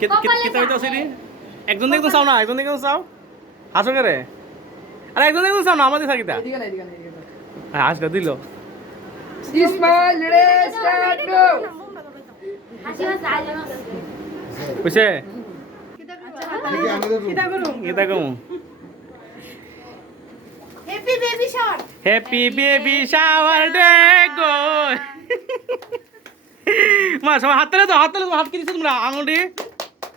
কিতা হইতাছে রে একজন দেখতে চাও না একজন দেখতে চাও হাসো করে আরে একজন দেখতে চাও না আমাদের সাকিতা হাসটা দিল স্মাইল রেডি স্টার্ট গো বুঝছে কিতা করু কিতা কম happy baby shower happy baby shower day গো মা সবাই হাত তুলে তো হাত কি দিছো তোমরা আঙুলি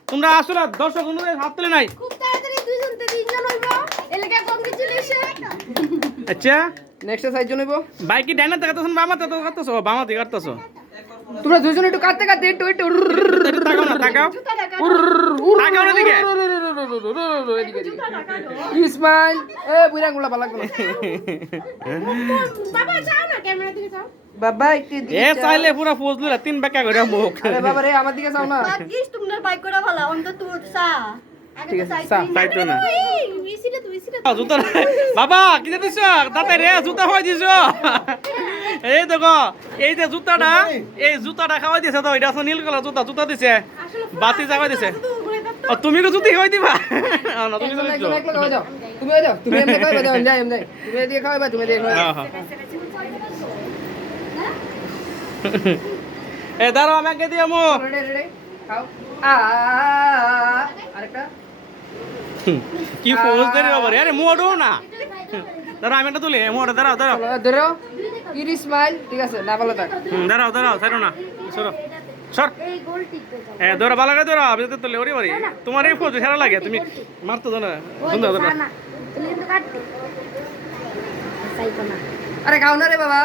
তোমরা আসো না দর্শক অনুযায়ী হাত তুলে নাই খুব তাড়াতাড়ি দুইজন তে তিনজন হইবো এলাকা কংগ্রেচুলেশন আচ্ছা নেক্সট সাইজ জনইব বাইক কি ডাইনা তাকাতছ না বামা তাকাতছ বামা দিকাতছ তোমরা দুইজন একটু কাটতে কাটতে একটু একটু তাকাও না তাকাও তাকাও না দিকে স্মাইল এ বুইরা গুলা ভালো লাগবে না বাবা যাও না ক্যামেরা দিকে যাও বাবা একটু এ চাইলে পুরো ফজলু তিন বাক্কা করে মুখ আরে বাবা রে আমার দিকে চাও না ভাগ্যিস তোমরা বাইক করা ভালো অন্ত তোর সা ঠিক আছে, চাইতো না। মিছিলে তুই মিছিলে জুতা বাবা কি দিছ দাঁতে রে জুতা হয় দিছ এই দেখো এই যে জুতাটা এই জুতাটা খাওয়াই দিছে তো এটা আছে নীল কালার জুতা দিছে বাতি জায়গা দিছে তুমি তো জুতি খাওয়াই দিবা না তুমি তুমি তো যাও তুমি যাও তুমি এমনি কইবা যাও যাই এমনি তুমি দিয়ে খাওয়াবা তুমি দিয়ে খাওয়াবা হ্যাঁ এ দাঁড়াও আমাকে দিয়ে মো রেডি রেডি খাও আরেকটা কি পোজ দেরি বাবা রে আরে মোড়ো না দাঁড়াও আমি একটা তুলি মোড়ো দাঁড়াও দাঁড়াও চলো ধরো ইরি স্মাইল ঠিক আছে না ভালো থাক দাঁড়াও ছাড়ো না সরো সর এই গোল টিপতে যাও এ দৌড়া ভালো করে দৌড়া আমি তো তুলে ওরে বাড়ি তোমার এই পোজ সেরা লাগে তুমি মারতো না সুন্দর দাঁড়া না তুমি কিন্তু কাটতে সাইকো না আরে খাও না রে বাবা